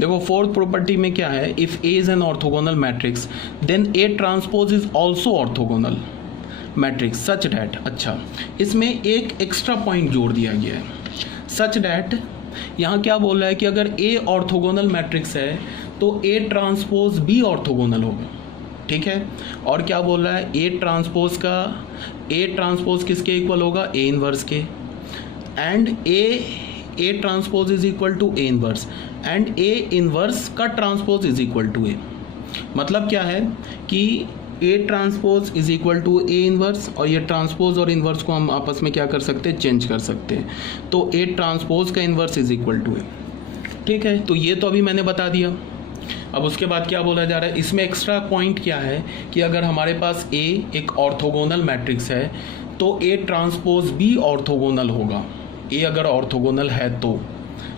देखो fourth property में क्या है, if A is an orthogonal matrix then A transpose is also orthogonal matrix such that, अच्छा इसमें एक एक्स्ट्रा पॉइंट जोड़ दिया गया है, सच डैट यहाँ क्या बोल रहा है कि अगर ए ऑर्थोगोनल मैट्रिक्स है तो ए ट्रांसपोज भी ऑर्थोगोनल होगा, ठीक है। और क्या बोल रहा है, ए ट्रांसपोज किसके इक्वल होगा, ए इनवर्स के, and A transpose is equal to A inverse, and A inverse का transpose is equal to A. मतलब क्या है कि A transpose is equal to A inverse, और ये ट्रांसपोज और इनवर्स को हम आपस में क्या कर सकते हैं, चेंज कर सकते हैं। तो ए ट्रांसपोज का इनवर्स इज इक्वल टू ए, ठीक है। तो ये तो अभी मैंने बता दिया। अब उसके बाद क्या बोला जा रहा है, इसमें एक्स्ट्रा पॉइंट क्या है कि अगर हमारे पास ए एक ऑर्थोगोनल मैट्रिक्स है तो ए ट्रांसपोज भी ऑर्थोगोनल होगा, ए अगर ऑर्थोगोनल है तो।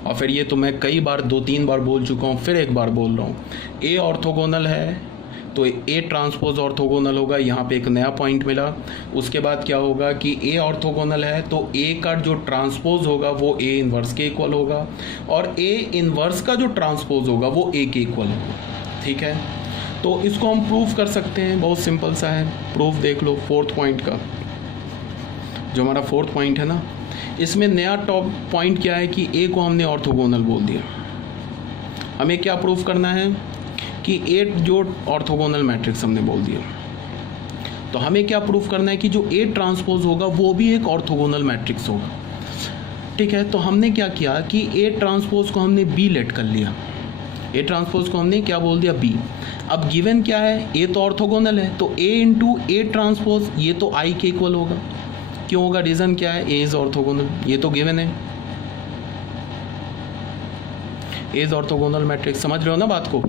और फिर ये तो मैं कई बार 2-3 बार बोल चुका हूँ, फिर एक बार बोल रहा हूँ, ए ऑर्थोगोनल है तो ए ट्रांसपोज ऑर्थोगोनल होगा, यहाँ पे एक नया पॉइंट मिला। उसके बाद क्या होगा कि ए ऑर्थोगोनल है तो ए का जो ट्रांसपोज होगा वो ए इनवर्स के इक्वल होगा, और ए इनवर्स का जो ट्रांसपोज होगा वो ए के इक्वल होगा, ठीक है। तो इसको हम प्रूफ कर सकते हैं, बहुत सिंपल सा है। प्रूफ देख लो फोर्थ पॉइंट का, जो हमारा फोर्थ पॉइंट है ना, इसमें नया टॉप पॉइंट क्या है कि ए को हमने ऑर्थोगोनल बोल दिया। हमें क्या प्रूफ करना है कि ए जो ऑर्थोगोनल मैट्रिक्स हमने बोल दिया, तो हमें क्या प्रूफ करना है कि जो ए ट्रांसपोज होगा वो भी एक ऑर्थोगोनल मैट्रिक्स होगा, ठीक है। तो हमने क्या किया कि ए ट्रांसपोज को हमने बी लेट कर लिया, ए ट्रांसपोज को हमने क्या बोल दिया, बी। अब गिवन क्या है, ए तो ऑर्थोगोनल है तो ए इंटू ए ट्रांसपोज ये तो आई के इक्वल होगा। क्यों होगा, रीज़न क्या है, ए इज ऑर्थोगोनल, ये तो गिवन है, ए इज ऑर्थोगोनल मैट्रिक्स। समझ रहे हो ना बात को,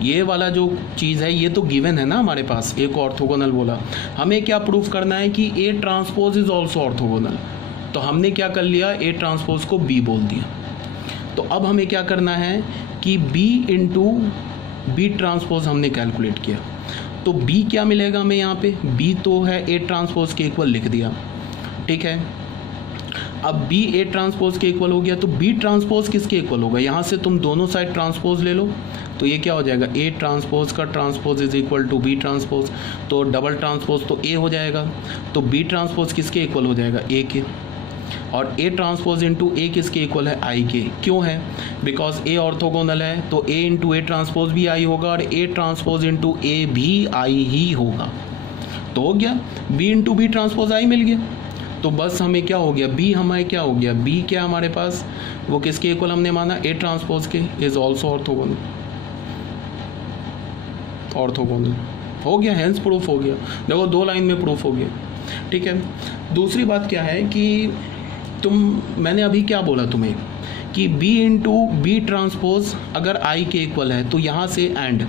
ये वाला जो चीज़ है ये तो गिवन है ना हमारे पास, ए को ऑर्थोगोनल बोला। हमें क्या प्रूफ करना है कि A transpose is also orthogonal, तो हमने क्या कर लिया, ए ट्रांसपोज को बी बोल दिया। तो अब हमें क्या करना है कि बी इंटू बी ट्रांसपोज हमने कैलकुलेट किया, तो बी क्या मिलेगा हमें यहाँ पे, बी तो है ए ट्रांसपोज के इक्वल लिख दिया, ठीक है। अब बी ए ट्रांसपोज के इक्वल हो गया तो बी ट्रांसपोज किसके इक्वल होगा, यहाँ से तुम दोनों साइड ट्रांसपोज ले लो, तो ये क्या हो जाएगा, ए ट्रांसपोज का transpose is equal to B transpose, तो डबल ट्रांसपोज तो ए हो जाएगा, तो बी ट्रांसपोज किसके इक्वल हो जाएगा, ए के, और ए ट्रांसपोज इंटू ए किसके इक्वल है, आई के। क्यों है, बिकॉज ए ऑर्थोगोनल है तो ए इंटू ए ट्रांसपोज भी आई होगा, और ए ट्रांसपोज इंटू ए भी आई ही होगा। तो हो गया, बी इंटू बी ट्रांसपोज आई मिल गया, तो बस हमें क्या हो गया, बी हमारे क्या हो गया, बी क्या हमारे पास वो किसके इक्वल हमने माना, ए ट्रांसपोज के, इज ऑल्सो ऑर्थोगोनल, ऑर्थोगोनल हो गया, हेंस प्रूफ हो गया। देखो 2 लाइन में प्रूफ हो गया, ठीक है। दूसरी बात क्या है कि मैंने अभी क्या बोला तुम्हें कि b इंटू बी ट्रांसपोज अगर i के इक्वल है तो यहाँ से एंड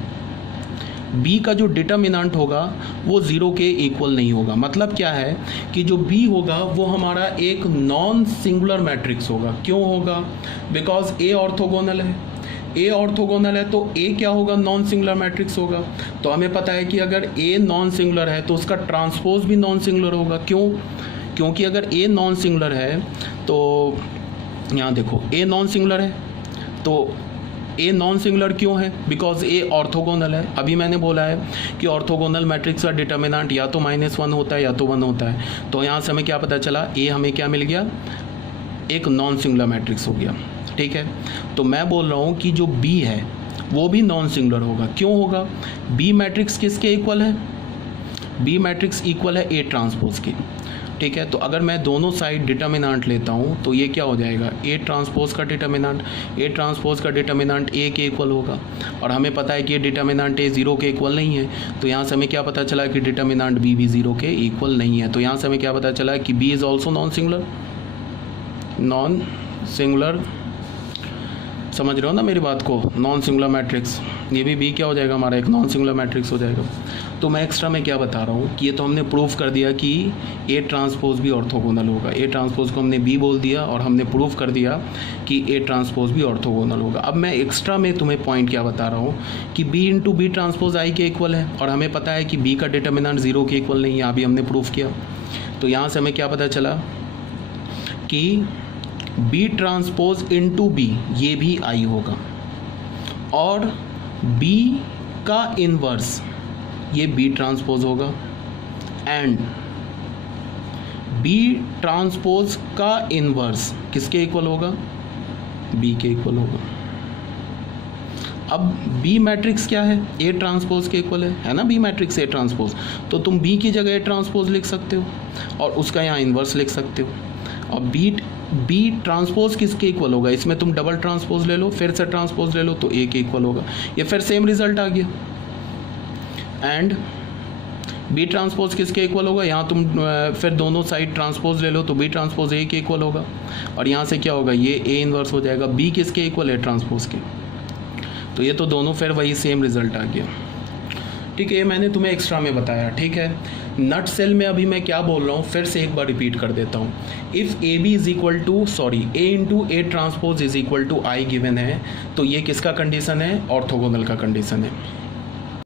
b का जो डिटर्मिनेंट होगा वो 0 के इक्वल नहीं होगा। मतलब क्या है कि जो b होगा वो हमारा एक नॉन सिंगुलर मैट्रिक्स होगा। क्यों होगा, बिकॉज a ऑर्थोगोनल है, a ऑर्थोगोनल है तो a क्या होगा, नॉन सिंगुलर मैट्रिक्स होगा। तो हमें पता है कि अगर a नॉन सिंगुलर है तो उसका ट्रांसपोज भी नॉन सिंगुलर होगा। क्यों, क्योंकि अगर a नॉन सिंगुलर है तो यहाँ देखो a नॉन सिंगुलर है, तो a नॉन सिंगुलर क्यों है, बिकॉज a ऑर्थोगोनल है। अभी मैंने बोला है कि ऑर्थोगोनल मैट्रिक्स का डिटर्मिनेंट या तो -1 होता है या तो 1 होता है। तो यहाँ से हमें क्या पता चला, a हमें क्या मिल गया, एक नॉन सिंगुलर मैट्रिक्स हो गया, ठीक है। तो मैं बोल रहा हूँ कि जो b है वो भी नॉन सिंगुलर होगा। क्यों होगा, b मैट्रिक्स किसके इक्वल है, b मैट्रिक्स इक्वल है a ट्रांसपोज के, ठीक है। तो अगर मैं दोनों साइड डिटर्मिनेंट लेता हूँ तो ये क्या हो जाएगा, ए ट्रांसपोज का डिटर्मिनेंट ए के इक्वल होगा, और हमें पता है कि ये डिटर्मिनेंट ए 0 के इक्वल नहीं है। तो यहाँ से हमें क्या पता चला कि डिटर्मिनेंट बी भी 0 के इक्वल नहीं है। तो यहाँ से हमें क्या पता चला कि B is also non singular. समझ रहे हो ना मेरी बात को, नॉन सिंगुलर मैट्रिक्स, ये भी बी क्या हो जाएगा, हमारा एक नॉन सिंगुलर मैट्रिक्स हो जाएगा। तो मैं एक्स्ट्रा में क्या बता रहा हूँ कि ये तो हमने प्रूफ कर दिया कि ए ट्रांसपोज भी ऑर्थोगोनल होगा। ए ट्रांसपोज को हमने बी बोल दिया और हमने प्रूफ कर दिया कि ए ट्रांसपोज भी ऑर्थोगोनल होगा। अब मैं एक्स्ट्रा में तुम्हें पॉइंट क्या बता रहा हूँ कि बी इंटू बी ट्रांसपोज आई के इक्वल है, और हमें पता है कि बी का डिटर्मिनेंट 0 के इक्वल नहीं है, अभी हमने प्रूफ किया। तो यहाँ से हमें क्या पता चला कि बी ट्रांसपोज इंटू बी ये भी आई होगा, और बी का इनवर्स ये बी ट्रांसपोज होगा एंड बी ट्रांसपोज का इनवर्स किसके इक्वल होगा, बी के इक्वल होगा। अब बी मैट्रिक्स क्या है, ए ट्रांसपोज के इक्वल है ना, बी मैट्रिक्स ए ट्रांसपोज, तो तुम बी की जगह ए ट्रांसपोज लिख सकते हो और उसका यहाँ इन्वर्स लिख सकते हो। और बी ट्रांसपोज किसके इक्वल होगा, इसमें तुम डबल ट्रांसपोज ले लो, फिर से ट्रांसपोज ले लो तो ए के इक्वल होगा, ये फिर सेम रिजल्ट आ गया। एंड बी ट्रांसपोज किसके इक्वल होगा, यहाँ तुम फिर दोनों साइड ट्रांसपोज ले लो तो बी ट्रांसपोज ए के इक्वल होगा और यहाँ से क्या होगा, ये ए इन्वर्स हो जाएगा, बी किसके इक्वल है, ट्रांसपोज के। तो ये तो दोनों फिर वही सेम रिजल्ट आ गया। ठीक है, ये मैंने तुम्हें एक्स्ट्रा में बताया। ठीक है, नट सेल में अभी मैं क्या बोल रहा हूँ फिर से एक बार रिपीट कर देता हूँ। If A B is equal to A into A transpose is equal to I given है, तो ये किसका कंडीशन है, ऑर्थोगोनल का कंडीशन है।